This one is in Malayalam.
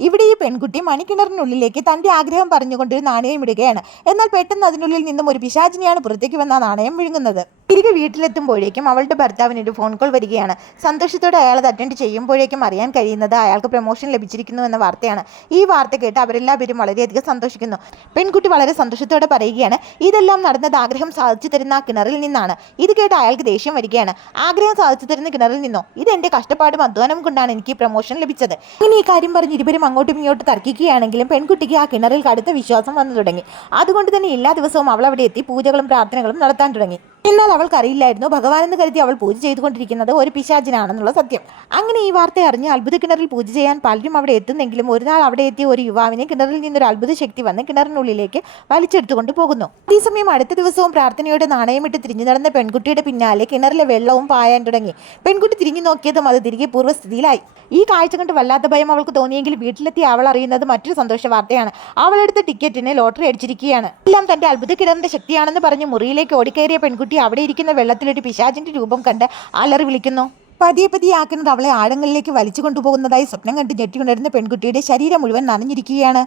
ഇവിടെ ഈ പെൺകുട്ടി മണിക്കിണറിനുള്ളിലേക്ക് തന്റെ ആഗ്രഹം പറഞ്ഞുകൊണ്ട് ഒരു നാണയം ഇടുകയാണ്. എന്നാൽ പെട്ടെന്ന് അതിനുള്ളിൽ നിന്നും ഒരു പിശാചിനെയാണ് പുറത്തേക്ക് വന്ന നാണയം വിഴുങ്ങുന്നത്. തിരികെ വീട്ടിലെത്തുമ്പോഴേക്കും അവളുടെ ഭർത്താവിന് ഒരു ഫോൺ കോൾ വരികയാണ്. സന്തോഷത്തോടെ അയാൾ അത് അറ്റൻഡ് ചെയ്യുമ്പോഴേക്കും അറിയാൻ കഴിയുന്നത് അയാൾക്ക് പ്രൊമോഷൻ ലഭിച്ചിരിക്കുന്നു എന്ന വാർത്തയാണ്. ഈ വാർത്ത കേട്ട് അവരെല്ലാവരും വളരെയധികം സന്തോഷിക്കുന്നു. പെൺകുട്ടി വളരെ സന്തോഷത്തോടെ പറയുകയാണ് ഇതെല്ലാം നടന്നത് ആഗ്രഹം സാധിച്ചു തരുന്ന കിണറിൽ നിന്നാണ്. ഇത് കേട്ട് അയാൾക്ക് ദേഷ്യം വരികയാണ്. ആഗ്രഹം സാധിച്ചു തരുന്ന കിണറിൽ നിന്നോ? ഇത് എന്റെ കഷ്ടപ്പാടും അധ്വാനം കൊണ്ടാണ് എനിക്ക് പ്രൊമോഷൻ ലഭിച്ചത്. ഇനി ഈ കാര്യം പറഞ്ഞ് ഇരുവരും അങ്ങോട്ടും ഇങ്ങോട്ടും തർക്കിക്കുകയാണെങ്കിലും പെൺകുട്ടിക്ക് ആ കിണറിൽ കടുത്ത വിശ്വാസം വന്നു തുടങ്ങി. അതുകൊണ്ട് തന്നെ എല്ലാ ദിവസവും അവൾ അവിടെ എത്തി പൂജകളും പ്രാർത്ഥനകളും നടത്താൻ തുടങ്ങി. എന്നാൽ അവൾക്കറിയില്ലായിരുന്നു. ഭഗവാൻ എന്ന് കരുതി അവൾ പൂജ ചെയ്തുകൊണ്ടിരിക്കുന്നത് ഒരു പിശാചിനാണെന്നുള്ള സത്യം. അങ്ങനെ ഈ വാർത്ത അറിഞ്ഞ് അത്ഭുത കിണറിൽ പൂജ ചെയ്യാൻ പലരും അവിടെ എത്തുന്നെങ്കിലും ഒരു നാൾ അവിടെ എത്തിയ ഒരു യുവാവിനെ കിണറിൽ നിന്നൊരു അത്ഭുത ശക്തി വന്ന് കിണറിനുള്ളിലേക്ക് വലിച്ചെടുത്തുകൊണ്ട് പോകുന്നു. അതേസമയം അടുത്ത ദിവസവും പ്രാർത്ഥനയോടെ നാണയമിട്ട് തിരിഞ്ഞു നടന്ന പെൺകുട്ടിയുടെ പിന്നാലെ കിണറിലെ വെള്ളവും പായാൻ തുടങ്ങി. പെൺകുട്ടി തിരിഞ്ഞു നോക്കിയതും അത് തിരികെ പൂർവസ്ഥിതിയിലായി. ഈ കാഴ്ച കണ്ട് വല്ലാത്ത ഭയം അവൾക്ക് തോന്നിയെങ്കിൽ വീട്ടിലെത്തി അവൾ അറിയുന്നത് മറ്റൊരു സന്തോഷ വാർത്തയാണ്. അവളെടുത്ത ടിക്കറ്റിന് ലോട്ടറി അടിച്ചിരിക്കുകയാണ്. എല്ലാം തന്റെ അത്ഭുത കിണറിന്റെ ശക്തിയാണെന്ന് പറഞ്ഞ് മുറിയിലേക്ക് ഓടിക്കയറിയ പെൺകുട്ടി അവിടെ ഇരിക്കുന്ന വെള്ളത്തിലൊരു പിശാചിന്റെ രൂപം കണ്ട് അലറി വിളിക്കുന്നു. പതിയെ പതിയെ ആക്കുന്നത് അവളെ ആഴങ്ങളിലേക്ക് വലിച്ചു കൊണ്ടുപോകുന്നതായി സ്വപ്നം കണ്ട് ഞെട്ടിക്കൊണ്ടിരുന്ന പെൺകുട്ടിയുടെ ശരീരം മുഴുവൻ നനഞ്ഞിരിക്കുകയാണ്.